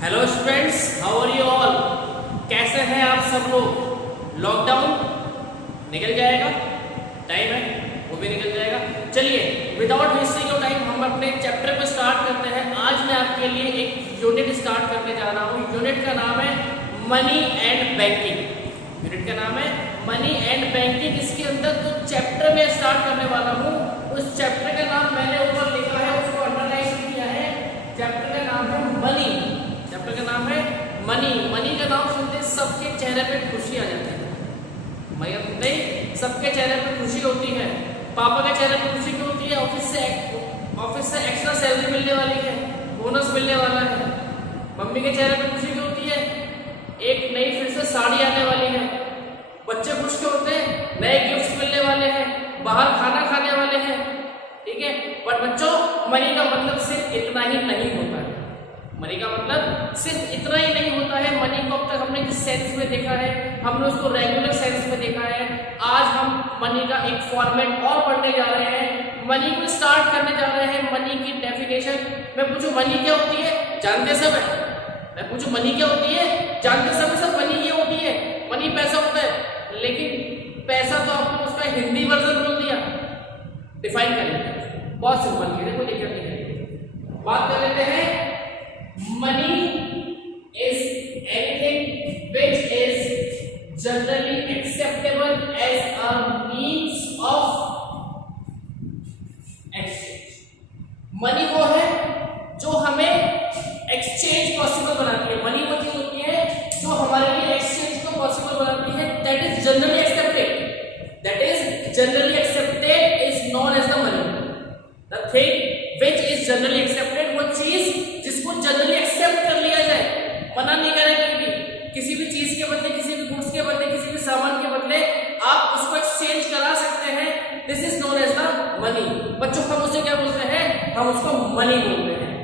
Hello students, how are you all. कैसे हैं आप सब लोग। लॉकडाउन निकल जाएगा, टाइम है वो भी निकल जाएगा। चलिए विदाउट वेस्टिंग योर टाइम हम अपने चैप्टर पे स्टार्ट करते हैं। आज मैं आपके लिए एक यूनिट स्टार्ट करने जा रहा हूँ। यूनिट का नाम है मनी एंड बैंकिंग। यूनिट का नाम है मनी एंड बैंकिंग। इसके अंदर जो चैप्टर में स्टार्ट करने वाला हूँ उस चैप्टर का नाम मैंने ऊपर लिखा है, उसको अंडरलाइन किया है। चैप्टर का नाम है मनी। चैप्टर का नाम है मनी। मनी का नाम सुनते सबके चेहरे पे खुशी आ जाती है। मनी सुनते ही सबके चेहरे पे खुशी होती है। पापा के चेहरे पे खुशी क्यों होती है? ऑफिस से एक्स्ट्रा सैलरी मिलने वाली है, बोनस मिलने वाला है। मम्मी के चेहरे पे खुशी क्यों होती है? एक नई फिर से साड़ी आने वाली है। बच्चे खुश क्यों होते हैं? नए गिफ्ट्स मिलने वाले हैं, बाहर खाना खाने वाले हैं। ठीक है, पर बच्चों मनी का मतलब सिर्फ इतना ही नहीं होता है। मनी का मतलब सिर्फ इतना ही नहीं होता है। मनी को अब तक हमने जिस सेंस में देखा है, हमने उसको रेगुलर सेंस में देखा है। आज हम मनी का एक फॉर्मेट और पढ़ने जा रहे हैं। मनी को स्टार्ट करने जा रहे हैं। मनी की डेफिनेशन मैं पूछूं मनी क्या होती है? जानते सब है? मैं पूछूं मनी क्या होती है? जानते सब मनी ये होती है। मनी पैसा होता है, लेकिन पैसा तो आपने उसका हिंदी वर्जन बोल दिया। डिफाइन कर लेते हैं, बहुत सिंपल है, कोई दिक्कत नहीं है। बात कर लेते हैं। Money is anything which is generally acceptable as a means of exchange। Money वो है जो हमें एक्सचेंज पॉसिबल बनाती है। मनी वो चीज होती है जो हमारे लिए एक्सचेंज को पॉसिबल बनाती है। That is generally accepted. That is generally accepted is known as the money. The thing which is generally accepted, वो चीज जिसको जनरली एक्सेप्ट कर लिया जाए, मना नहीं करेंगे। किसी भी चीज के बदले, किसी भी गुड्स के बदले, किसी भी सामान के बदले आप उसको एक्सचेंज करा सकते हैं। This is known as the money. बच्चों हम उसे क्या बोलते हैं? हम उसको मनी बोलते हैं।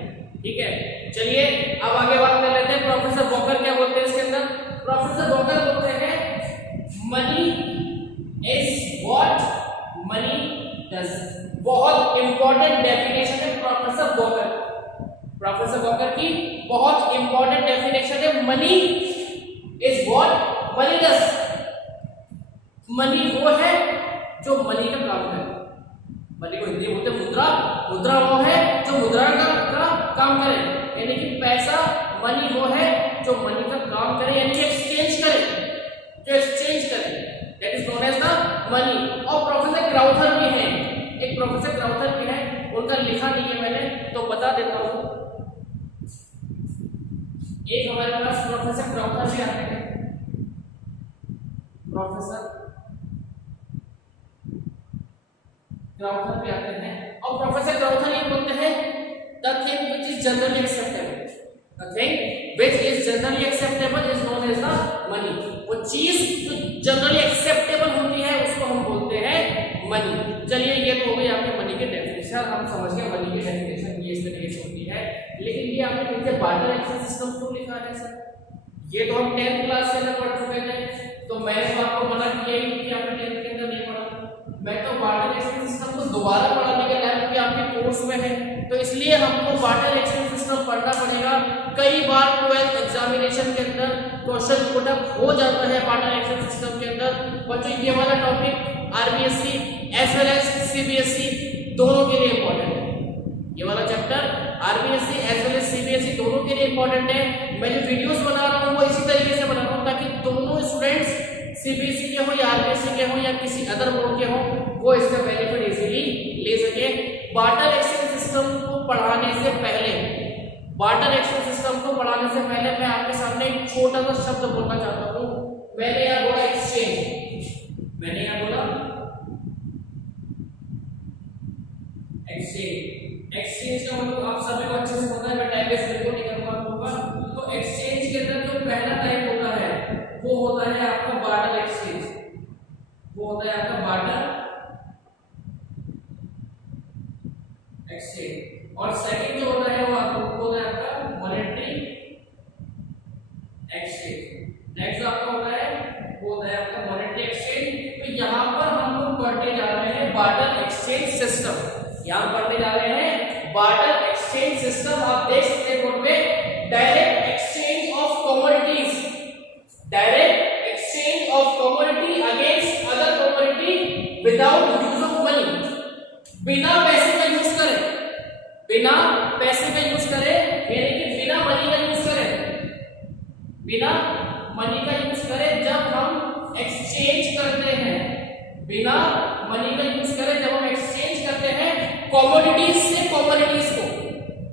ठीक है, चलिए अब आगे बात कर लेते हैं। प्रोफेसर वॉकर क्या बोलते हैं इसके अंदर? प्रोफेसर वॉकर बोलते हैं money is what money does. बहुत इंपॉर्टेंट डेफिनेशन है प्रोफेसर वॉकर। प्रोफेसर वॉकर की बहुत इंपॉर्टेंट डेफिनेशन है money is what money does. Money वो है जो मनी का काम करे। मनी को हिंदी में बोलते हैं मुद्रा। मुद्रा वो है जो मुद्रा का काम करे, यानी कि पैसा। मनी वो है जो मनी का काम करे, यानी कि एक्सचेंज करे, जो एक्सचेंज करे। That is known as the money. और प्रोफेसर क्राउथर भी हैं, एक प्रोफेसर क्राउथर भी है, उनका लिखा नहीं है मैंने तो बता देता हूं। एक हमारे पास प्रोफेसर क्राउथर भी आते हैं। प्रोफेसर क्राउथर भी आते हैं और प्रोफेसर क्राउथर ये बोलते हैं the thing which is generally acceptable, the thing which is generally acceptable is known as the money. वो चीज जो जनरली एक्सेप्टेबल होती है उसको हम बोलते हैं मनी। चलिए ये तो हो गई आपकी मनी की डेफिनेशन। हम समझ गए मनी की डेफिनेशन ये इस तरीके से होती है। लेकिन ये आपने नीचे बार्टर एक्सचेंज सिस्टम क्यों लिखा है सर? ये तो हम 10th क्लास के अंदर पढ़ चुके थे, तो मैंने तो आपको मना किया ही कि आपने 10th के अंदर नहीं पढ़ा। मैं तो बार्टर एक्सचेंज सिस्टम को दोबारा पढ़ाने के लायक भी आपके कोर्स में है, तो इसलिए हमको बार्टर एक्सचेंज सिस्टम पढ़ना पड़ेगा। कई बार 12th एग्जामिनेशन के अंदर क्वेश्चन पुट अप हो जाता है बार्टर एक्सचेंज सिस्टम के अंदर। बच्चों ये वाला topic RBSC as well as CBSE दोनों के लिए इंपॉर्टेंट है। ये वाला chapter RBSC as well as CBSE दोनों के लिए इंपॉर्टेंट है। मैं जो वीडियोस बना रहा हूँ वो इसी तरीके से बना रहा हूँ ताकि दोनों स्टूडेंट्स सीबीएसई के हो या आरबीएससी के हो या किसी अदर बोर्ड के हो, वो इसका बेनिफिट इजीली ले सके। बार्टर एक्सचेंज सिस्टम को पढ़ाने से पहले, बार्टर एक्सचेंज सिस्टम को पढ़ाने से पहले मैं आपके सामने एक छोटा सा शब्द बोलना चाहता हूँ। मैंने यहाँ बोला एक्सचेंज, मैंने यहाँ बोला एक्सचेंज। एक्सचेंज का मतलब आप सभी को अच्छे से पता है, मैं टाइम वेस्ट बिल्कुल नहीं करूंगा आप लोगों का। तो एक्सचेंज के अंदर जो पहला टाइप होता है वो होता है आपका बार्टर एक्सचेंज। वो होता है आपका बार्टर एक्सचेंज। और सेकंड जो होता है वो होता है आपका मॉनेटरी एक्सचेंज। नेक्स्ट जो आपका होता है वो होता है आपका मॉनेटरी एक्सचेंज। तो यहाँ पर हम लोग पढ़ने जा रहे हैं बार्टर एक्सचेंज सिस्टम। यहाँ पढ़ने जा रहे हैं बार्टर एक्सचेंज सिस्टम। आप देख सकते हैं बोर्ड पे डायरेक्ट बिना मनी का यूज करें जब हम एक्सचेंज करते हैं, बिना मनी का यूज करें जब हम एक्सचेंज करते हैं कमोडिटीज से कमोडिटीज को,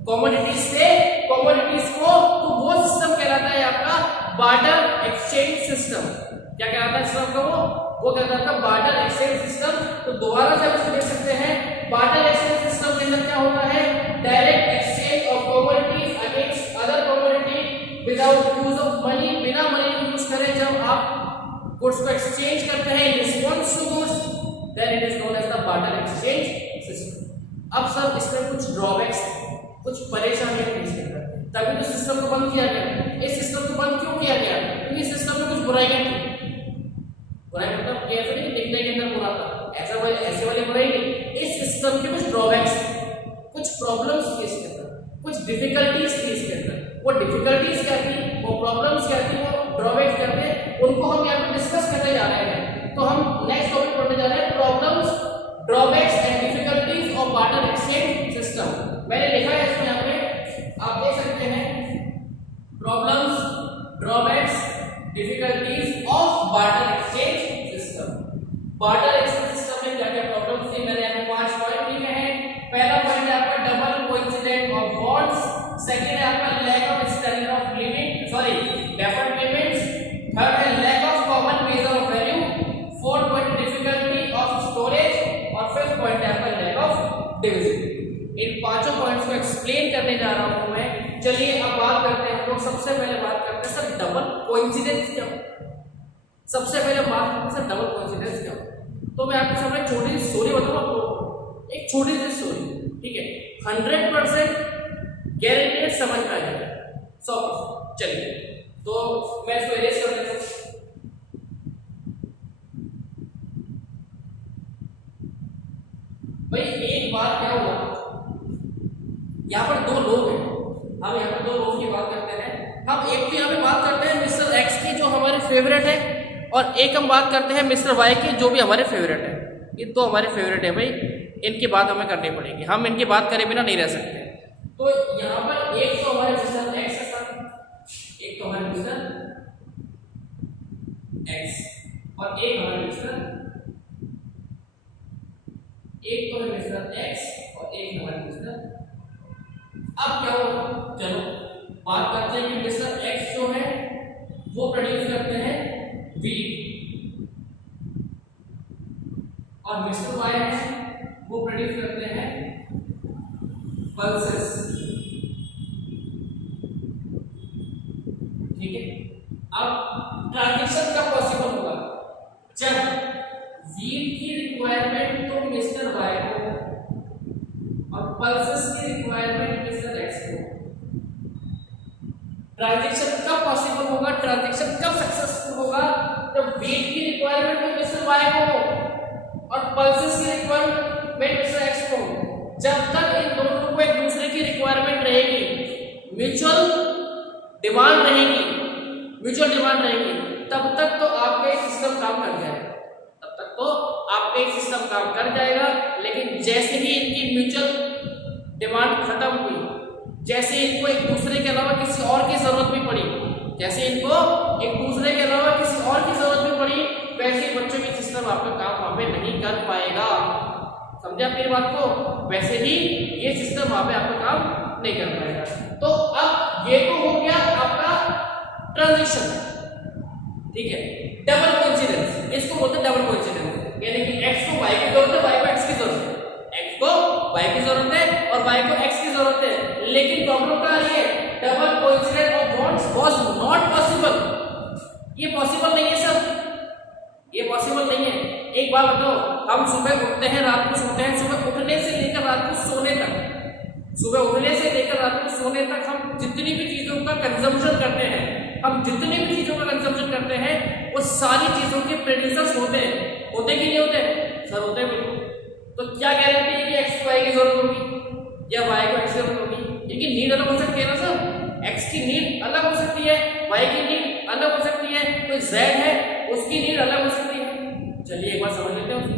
कमोडिटीज से कमोडिटीज को, तो वो सिस्टम कहलाता है आपका बार्टर एक्सचेंज सिस्टम। क्या कहलाता है सिस्टम का वो कहलाता है बार्टर एक्सचेंज सिस्टम। तो दोबारा से आप देख सकते हैं बार्टर एक्सचेंज सिस्टम के अंदर क्या होता है, direct exchange of commodities against other commodity without use of money, बिना मनी का यूज करें जब आप गुड्स को एक्सचेंज करते हैं in response to goods, then it is known as the barter exchange system. अब सर इसमें कुछ ड्रॉबैक्स, कुछ परेशानियां फेस करते हैं, तभी तो सिस्टम को बंद किया गया। इस सिस्टम को बंद क्यों किया गया, क्योंकि सिस्टम में कुछ बुराइयां थी। बुराई मतलब ऐसे नहीं दिखने के अंदर बुरा था, ऐसे वाली बुराई नहीं, इस सिस्टम के कुछ ड्रॉबैक्स, कुछ प्रॉब्लम्स फेस करता, कुछ डिफिकल्टीज फेस करता। वो डिफिकल्टीज क्या थी, वो प्रॉब्लम्स क्या थी, वो ड्रॉबैक्स क्या थे, उनको हम यहाँ पे डिस्कस करने जा रहे हैं। तो हम नेक्स्ट टॉपिक पढ़ने जा रहे हैं problems, drawbacks and difficulties of barter exchange system. मैंने लिखा है इसमें यहाँ पे आप देख सकते हैं problems, drawbacks, difficulties of barter exchange system. Barter exchange system में क्या क्या प्रॉब्लम्स थी, मैंने यहाँ पे 5 पॉइंट लिखे हैं। पहला पॉइंट है आपका double coincident of bonds, second है आपका lack of standard of living, sorry deferred payments, third है lack of common measure of value, fourth point difficulty of storage, और फिफ्थ पॉइंट है आपका लैक ऑफ डिविजिबिलिटी। इन पांचों points को explain करने जा रहा हूं मैं। चलिए अब बात करते हैं, हम लोग सबसे पहले बात करते हैं सर डबल कोइंसिडेंस क्या। सबसे पहले बात करते हैं सर डबल कोइंसिडेंस क्या। तो मैं आपके सामने छोटी सी स्टोरी बताऊंगा आपको, एक छोटी सी स्टोरी, ठीक है, 100% गारंटेड समझ में आ जाएगा, 100%। चलिए तो मैं इसको इरेज कर देता हूं। भाई एक बार क्या हुआ, यहाँ पर 2 लोग हैं, हम यहाँ पर 2 लोगों की बात करते हैं। हम एक तो यहाँ पे बात करते हैं मिस्टर एक्स की जो हमारे फेवरेट है, और एक हम बात करते हैं मिस्टर वाई की जो भी हमारे फेवरेट है। ये 2 हमारे फेवरेट है भाई, इनकी बात हमें करनी पड़ेगी, हम इनकी बात करे बिना नहीं रह सकते। तो यहाँ पर एक तो हमारे मिस्टर एक्स है सर, एक तो हमारे मिस्टर एक्स, और एक हमारे मिस्टर, एक तो है मिस्टर एक्स और एक हमारे मिस्टर। अब क्या होगा, चलो बात करते हैं कि मिस्टर एक्स जो है वो प्रोड्यूस करते हैं व्हीट, और मिस्टर वाई है वो प्रोड्यूस करते हैं पल्सेस, ठीक है। अब ट्रांजिशन कब पॉसिबल होगा, जब व्हीट की रिक्वायरमेंट तो मिस्टर वाई को और पल्सेस की रिक्वायरमेंट मिस्टर एक्स को। ट्रांजिशन कब पॉसिबल होगा, ट्रांजिशन कब सक्सेसफुल होगा, जब व्हीट की रिक्वायरमेंट तो मिस्टर वाई को और पल्सेस की रिक्वायरमेंट मिस्टर एक्स को। जब तक इन दोनों को एक दूसरे की रिक्वायरमेंट रहेगी, म्यूचुअल डिमांड रहेगी, म्यूचुअल डिमांड रहेगी, तब तक तो आपका सिस्टम काम कर जाएगा, तब तक तो आपका सिस्टम काम कर जाएगा। लेकिन जैसे ही इनकी म्यूचुअल डिमांड खत्म हुई, जैसे इनको एक दूसरे के अलावा किसी और की जरूरत भी पड़ी, जैसे इनको एक दूसरे के अलावा किसी और की जरूरत भी पड़ी, वैसे ही बच्चों की सिस्टम आपका काम वहां पे नहीं कर पाएगा। समझे आप मेरी बात को, वैसे ही ये सिस्टम वहां पे आपका काम नहीं कर पाएगा। तो अब ये तो हो गया आपका ट्रांजिशन, ठीक है। डबल कोइंसिडेंस, इसको बोलते हैं डबल कोइंसिडेंस, यानी कि एक्स को वाई की जरूरत है, वाई को एक्स की जरूरत है, एक्स को वाई की जरूरत है और वाई को एक्स की जरूरत है। लेकिन प्रॉब्लम क्या है, double coincidence of bonds was not possible. ये पॉसिबल नहीं है सर, ये पॉसिबल नहीं है। एक बात बताओ, हम सुबह उठते हैं, रात को सोते हैं, सुबह उठने से लेकर रात को सोने तक, सुबह उठने से लेकर रात को सोने तक हम जितनी भी चीजों का कंजम्पशन करते हैं, हम जितनी भी चीजों का कंजम्पशन करते हैं, वो सारी चीजों के प्रोड्यूसर्स होते हैं, होते कि नहीं होते सर, होते हैं बिल्कुल। तो क्या गारंटी है कि एक्स को वाई की जरूरत होगी या वाई को एक्स की जरूरत होगी, इनकी नीड अलग हो सकती है ना सर, एक्स की नीड अलग हो सकती है, वाई की नीड अलग हो सकती है, कोई जेड है उसकी नीड अलग हो सकती है। चलिए एक बार समझ लेते हैं उसको।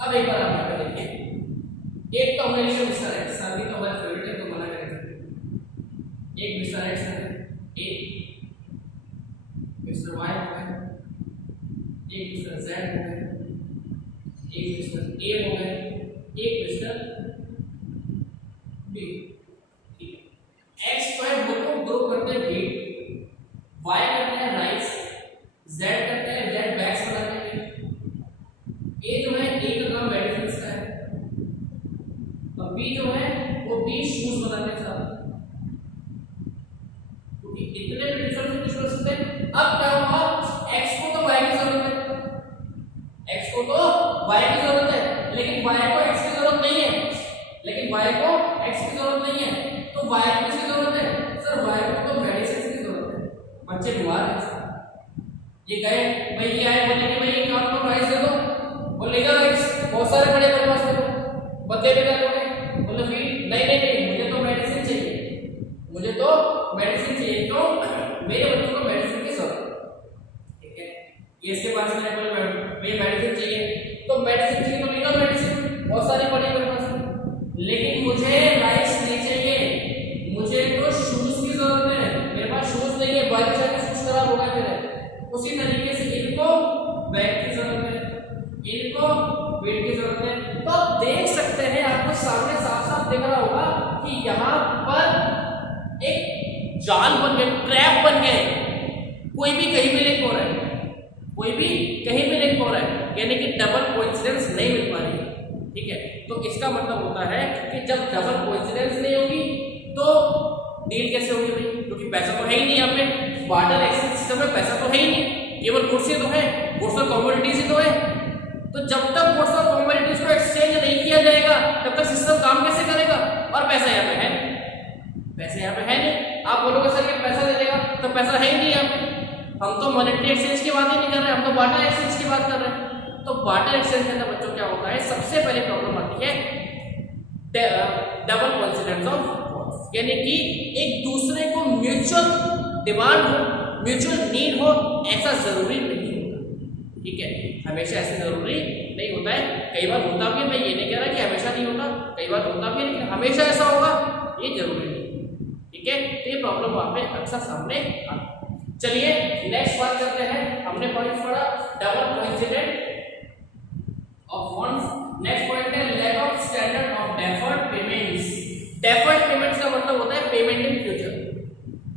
अब एक बार आप देखिए, एक तो हमने लिखा मिस्टर एक्स, सर भी तो हमारे फेवरेट है तो मना करेंगे। एक मिस्टर एक्स है, एक मिस्टर वाई हो गए, एक मिस्टर जेड हो गए, एक मिस्टर ए हो गए, एक मिस्टर बी। ठीक है, एक्स जो है वो तो ग्रो करते हैं वेट, वाई करते हैं राइस, जेड करते हैं जेड बैग्स बनाते हैं, ए जो है ए का काम मेडिसिन का है, और बी जो है वो बी शूज बनाने का। क्योंकि इतने भी डिफरेंस कुछ कर सकते हैं। अब क्या हुआ, एक्स को तो वाई की जरूरत है, एक्स को तो वाई की जरूरत है, लेकिन वाई को एक्स की जरूरत नहीं है, लेकिन वाई को एक्स की जरूरत नहीं है, तो वाई को किसकी जरूरत है? सर वाई को तो मेडिसिन की जरूरत है। बच्चे बीमार हैं, ये कहे भाई ये आए बोले कि भाई एक आपको राइस दे दो, बोलेगा राइस बहुत सारे बड़े मेरे पास दे दो, बच्चे भी कर लोगे, बोले फिर नहीं नहीं नहीं मुझे तो मेडिसिन चाहिए, मुझे तो मेडिसिन चाहिए, क्यों? मेरे बच्चों को मेडिसिन की जरूरत है। ठीक है, ये इसके पास मेरे को मेडिसिन चाहिए, तो मेडिसिन चाहिए तो लेगा मेडिसिन, बहुत सारी पड़ी मेरे पास, लेकिन मुझे राइस नहीं चाहिए, मुझे तो शूज की जरूरत है, मेरे पास शूज नहीं है, बारिश आके शूज खराब हो गए मेरे। उसी तरीके से इनको बैग की जरूरत है, इनको वेट की जरूरत है। तो आप देख सकते हैं, आपको सामने साफ साफ दिख रहा होगा कि यहाँ पर एक जाल बन गए, ट्रैप बन गए, कोई भी कहीं भी लिंक हो रहा है, कोई भी कहीं भी लिंक हो रहा है, यानी कि डबल कोइंसिडेंस नहीं मिल पा रही है। ठीक है, तो इसका मतलब होता है कि जब डबल कोइंसिडेंस नहीं होगी तो डील कैसे होगी भाई? क्योंकि पैसा तो है ही नहीं, यहाँ पे बार्टर एक्सचेंज सिस्टम में पैसा तो है ही नहीं, केवल गुड्स ही तो है, गुड्स और कमोडिटीज ही तो है। तो जब तक गुड्स और कमोडिटीज को एक्सचेंज नहीं किया जाएगा तब तक सिस्टम काम कैसे करेगा? और पैसा यहाँ पे है नहीं, पैसे यहाँ पे है नहीं। आप बोलोगे सर ये पैसा दे देगा, तो पैसा है ही नहीं यहाँ पे। हम तो मॉनेटरी एक्सचेंज की बात ही नहीं कर रहे, हम तो बार्टर एक्सचेंज की बात कर रहे हैं। तो बार्टर एक्सचेंज के अंदर बच्चों क्या होता है, सबसे पहले प्रॉब्लम आती है डबल कोइंसिडेंस ऑफ वॉल्स, यानी कि एक दूसरे को म्यूचुअल डिमांड हो, म्यूचुअल नीड हो, ऐसा जरूरी नहीं होता। ठीक है, हमेशा ऐसे जरूरी नहीं होता है, कई बार होता भी, मैं ये नहीं कह रहा कि हमेशा नहीं होता, कई बार होता भी, लेकिन हमेशा ऐसा होगा ये जरूरी नहीं। ठीक है, तो ये प्रॉब्लम वहां पे अक्सर सामने आती है। चलिए नेक्स्ट बात करते हैं, हमने पॉइंट पढ़ा double coincident of wants. Next point है lack of standard of deferred payments. Deferred payments का मतलब होता है payment in future,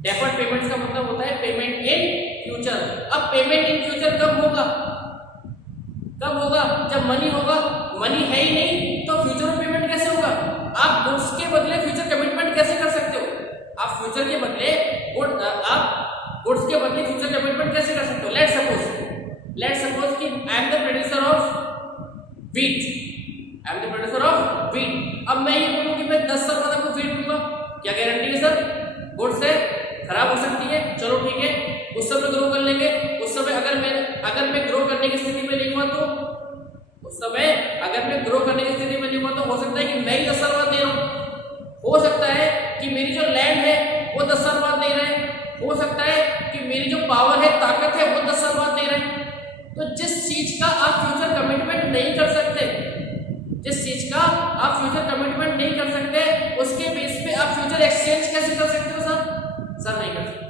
deferred payments का मतलब होता है पेमेंट इन फ्यूचर। अब पेमेंट इन फ्यूचर कब होगा? कब होगा? जब मनी होगा, मनी है ही नहीं तो फ्यूचर में पेमेंट कैसे होगा? आप गुड्स के बदले फ्यूचर कमिटमेंट कैसे कर सकते हो? आप फ्यूचर के बदले गुड्स के बदले फ्यूचर कमिटमेंट कैसे कर सकते हो? लेट्स सपोज कि I am the producer of wheat, अब मैं ये बोलूं कि मैं 10 साल बाद आपको व्हीट दूंगा, क्या गारंटी है सर? गुड्स है, खराब हो सकती है, चलो ठीक है, उस समय ग्रो कर लेंगे। उस समय अगर मैं ग्रो करने की स्थिति में नहीं हुआ तो हो सकता है कि मैं ही 10 साल बाद दे रहा हूं, हो सकता है कि मेरी जो लैंड है वो 10 साल बाद दे रहे हैं, हो सकता है कि मेरी जो पावर है, ताकत है, वो 10 साल बाद दे रहे हैं। तो जिस चीज का आप फ्यूचर कमिटमेंट नहीं कर सकते, उसके बेस पे आप फ्यूचर एक्सचेंज कैसे कर सकते हो सर? नहीं कर सकते।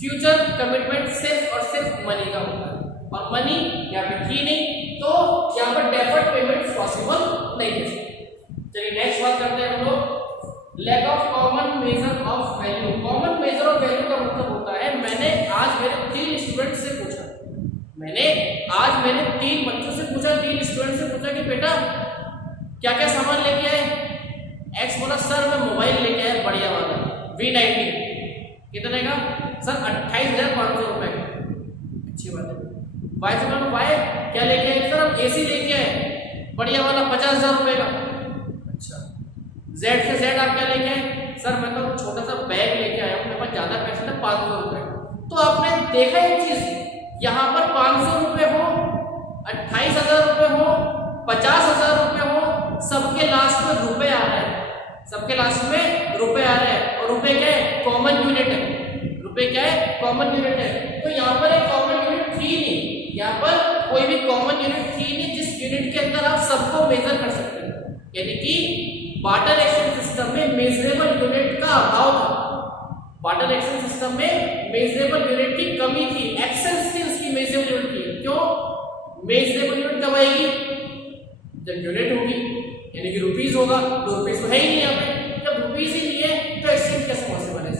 फ्यूचर कमिटमेंट सिर्फ और सिर्फ मनी का होता है, और मनी यहाँ पे थी नहीं, तो यहाँ पर डेफर्ड पेमेंट पॉसिबल नहीं है। चलिए नेक्स्ट बात करते हैं हम लोग lack of common measure of value. Common measure of value का मतलब होता है, मैंने आज मेरे 3 स्टूडेंट से पूछा, मैंने 3 बच्चों से पूछा, 3 स्टूडेंट से पूछा कि बेटा क्या क्या सामान लेके आए? एक्स बोला सर मैं मोबाइल लेके आया बढ़िया वाला V90, कितने का सर? 28,500 रुपए का। अच्छी बात है। वाई से बोला वाई क्या लेके आए? सर हम AC लेके आए बढ़िया वाला 50,000 रुपए का। अच्छा। जेड से जेड आप क्या लेके आए? सर मैं तो छोटा सा बैग लेके आया हूँ, मेरे पास ज्यादा पैसे थे 500 रुपए। तो आपने देखा एक चीज, यहाँ पर 500 रुपए हो, 28,000 रुपए हो, 50,000 रुपए हो, सबके लास्ट में रुपए आ रहा है, सबके लास्ट में रुपए आ रहे हैं। और रुपए क्या है? कॉमन यूनिट है। रुपए क्या है? कॉमन यूनिट है। तो यहाँ पर एक कॉमन यूनिट थी नहीं, यहाँ पर कोई भी कॉमन यूनिट थी नहीं जिस यूनिट के अंदर आप सबको मेजर कर सकते हैं। यानी कि बार्टर एक्सचेंज सिस्टम में मेजरेबल यूनिट का अभाव था, बार्टर एक्सचेंज सिस्टम में मेजरेबल यूनिट की कमी थी, एब्सेंस थी उसकी मेजरेबल यूनिट की। क्यों? मेजरेबल यूनिट कब आएगी? जब यूनिट होगी, यानी कि रुपीस होगा, तो रुपीस तो है ही नहीं यहाँ पे, जब रुपीस ही नहीं है तो एक्सचेंज कैसे पॉसिबल है?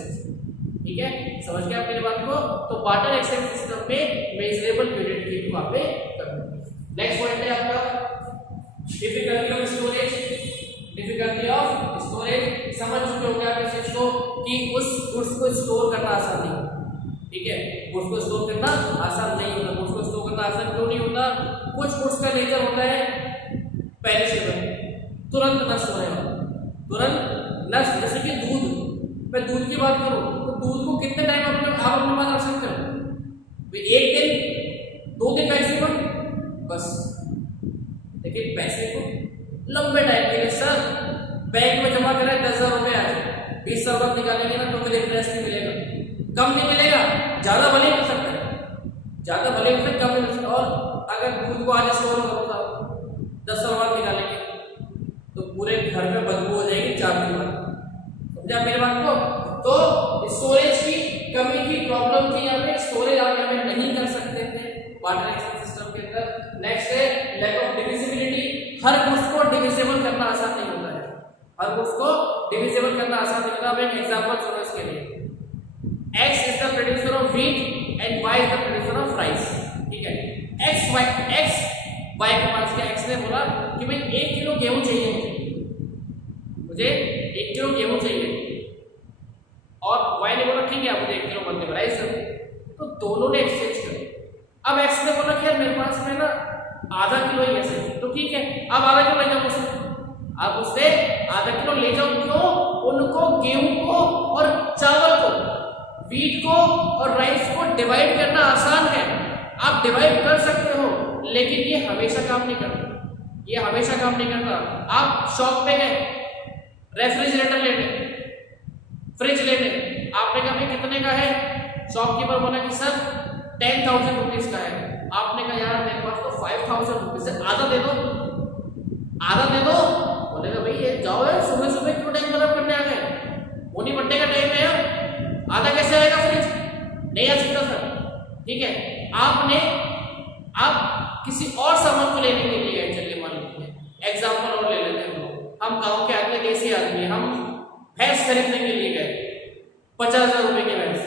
ठीक है, समझ गए आप मेरी बात को? तो बार्टर एक्सचेंज सिस्टम में मेजरेबल यूनिट की वहां पे कमी। नेक्स्ट पॉइंट है आपका difficulty of storage. Difficulty of storage समझ चुके होंगे आप इस चीज को कि उस गुड्स को स्टोर करना आसान नहीं होता। ठीक है, गुड्स को स्टोर करना आसान नहीं होता। गुड्स को स्टोर करना आसान क्यों नहीं होता? कुछ गुड्स का नेचर होता है पेरिशेबल, तुरंत नष्ट होने वाला, तुरंत नष्ट। जैसे कि दूध, मैं दूध की बात करूं तो दूध को कितने टाइम आप अपने पास रख सकते हो? एक दिन, 2 दिन मैक्सिमम बस। लेकिन पैसे को लंबे टाइम के लिए सर बैंक में जमा करें 10,000 रुपए आज, 20 साल बाद निकालेंगे ना तो फिर इंटरेस्ट नहीं मिलेगा, कम नहीं मिलेगा, ज्यादा भले मिल सकता है, ज्यादा भले मिल सकता, कम मिल सकता। और अगर दूध को आज स्टोर करूंगा 10 साल बाद निकालेंगे तो पूरे घर में बदबू हो जाएगी 4 दिन बाद। समझा मेरी बात को? तो स्टोरेज की कमी की प्रॉब्लम थी यहाँ पे, स्टोरेज आप यहाँ पे नहीं कर सकते थे बार्टर एक्सचेंज सिस्टम के अंदर। नेक्स्ट है लैक ऑफ डिविजिबिलिटी। हर गुड्स को डिविजिबल करना आसान नहीं होता है, हर गुड्स को डिविजिबल करना आसान नहीं होता। मैं एक एग्जांपल दूंगा इसके लिए। X is the producer of wheat and Y is the producer of rice. ठीक है, X Y के पास क्या, X ने बोला कि भाई 1 किलो गेहूं चाहिए मुझे 1 किलो गेहूं चाहिए, और Y ने बोला ठीक है मुझे 1 किलो बनते राइस है। तो दोनों ने एक्सचेंज कर। अब X ने बोला कि यार मेरे पास में ना आधा किलो ही ऐसे, तो ठीक है अब आधा किलो ले जाओ मुझसे, आप उससे आधा किलो ले जाओ। क्यों? उनको गेहूं को और चावल को, व्हीट को और राइस को डिवाइड करना आसान है, आप डिवाइड कर सकते हो, लेकिन ये हमेशा काम नहीं करता, ये हमेशा काम नहीं करता। आप शॉप पे गए रेफ्रिजरेटर लेने, फ्रिज लेने, आपने कहा भाई कितने का है? शॉपकीपर बोला कि सर 10,000 रुपीज का है। आपने कहा यार मेरे पास तो 5,000 रुपीज है, आधा दे दो, आधा दे दो। बोलेगा भाई ये जाओ यार, सुबह सुबह क्यों टाइम खराब करने आ गए, होनी बट्टे का टाइम है यार, आधा कैसे आएगा फ्रिज? नहीं आ सकता सर। ठीक है, आपने आप किसी और सामान को लेने के लिए चलिए मान लीजिए एग्जाम्पल और ले लेते हैं हम गांव के आदमी, देसी आदमी, हम भैंस खरीदने के लिए गए 50,000 रुपए की भैंस,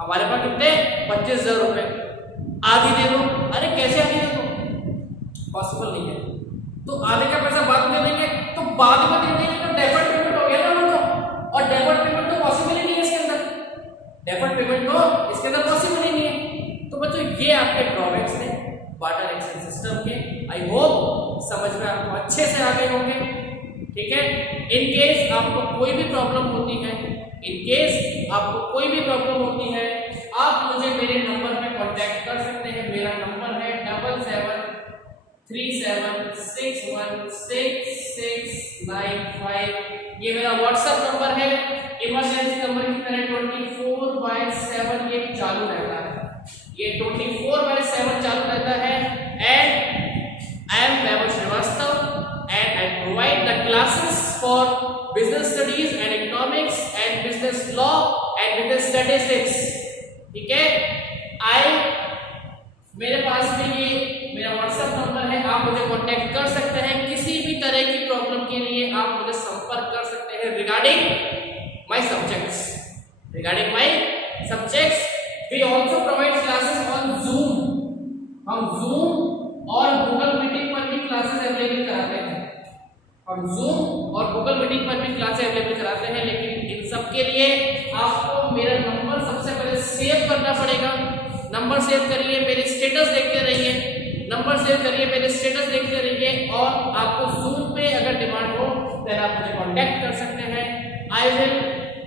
हमारे पास कितने 25,000 रुपए, आधी दे दो। अरे कैसे आधी दे दो? पॉसिबल नहीं है। तो आधे का पैसा बाद में दे देंगे, तो बाद में दे देंगे तो डेफर्ड पेमेंट हो गया ना वो तो, और डेफर्ड पेमेंट तो पॉसिबल ही नहीं है इसके अंदर, डेफर्ड पेमेंट तो इसके अंदर पॉसिबल ही नहीं है। तो बच्चों ये आपके ड्रॉबैक्स हैं बार्टर एक्सचेंज सिस्टम के। आई होप समझ में आपको अच्छे से आ गए होंगे। ठीक है, इन केस आपको कोई भी प्रॉब्लम होती है, इन केस आपको कोई भी प्रॉब्लम होती है, आप मुझे मेरे नंबर पे कांटेक्ट कर सकते हैं। मेरा नंबर है 7737616695। ये मेरा व्हाट्सएप नंबर है। इमरजेंसी नंबर की तरह 24/7 ये चालू रहता है, ये 24/7 चालू रहता है। And I am Vaibhav Srivastava and I provide the classes for business studies and economics and business law and business statistics. ठीक है, मेरे पास में ये मेरा व्हाट्सएप नंबर है, आप मुझे कांटेक्ट कर सकते हैं किसी भी तरह की प्रॉब्लम के लिए, आप मुझे संपर्क कर सकते हैं regarding my subjects. Regarding my subjects we also provide classes on Zoom. हम जूम और गूगल मीटिंग पर भी क्लासेस अवेलेबल कराते हैं, हम जूम और गूगल मीटिंग पर भी क्लासेस अवेलेबल कराते हैं। लेकिन इन सब के लिए आपको मेरा नंबर सबसे पहले सेव करना पड़ेगा। नंबर सेव करिए, मेरे स्टेटस देखते रहिए, नंबर सेव करिए, मेरे स्टेटस देखते रहिए, और आपको जूम पे अगर डिमांड हो तो आप मुझे कांटेक्ट कर सकते हैं। I will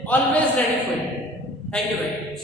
always ready for you. Thank you very much.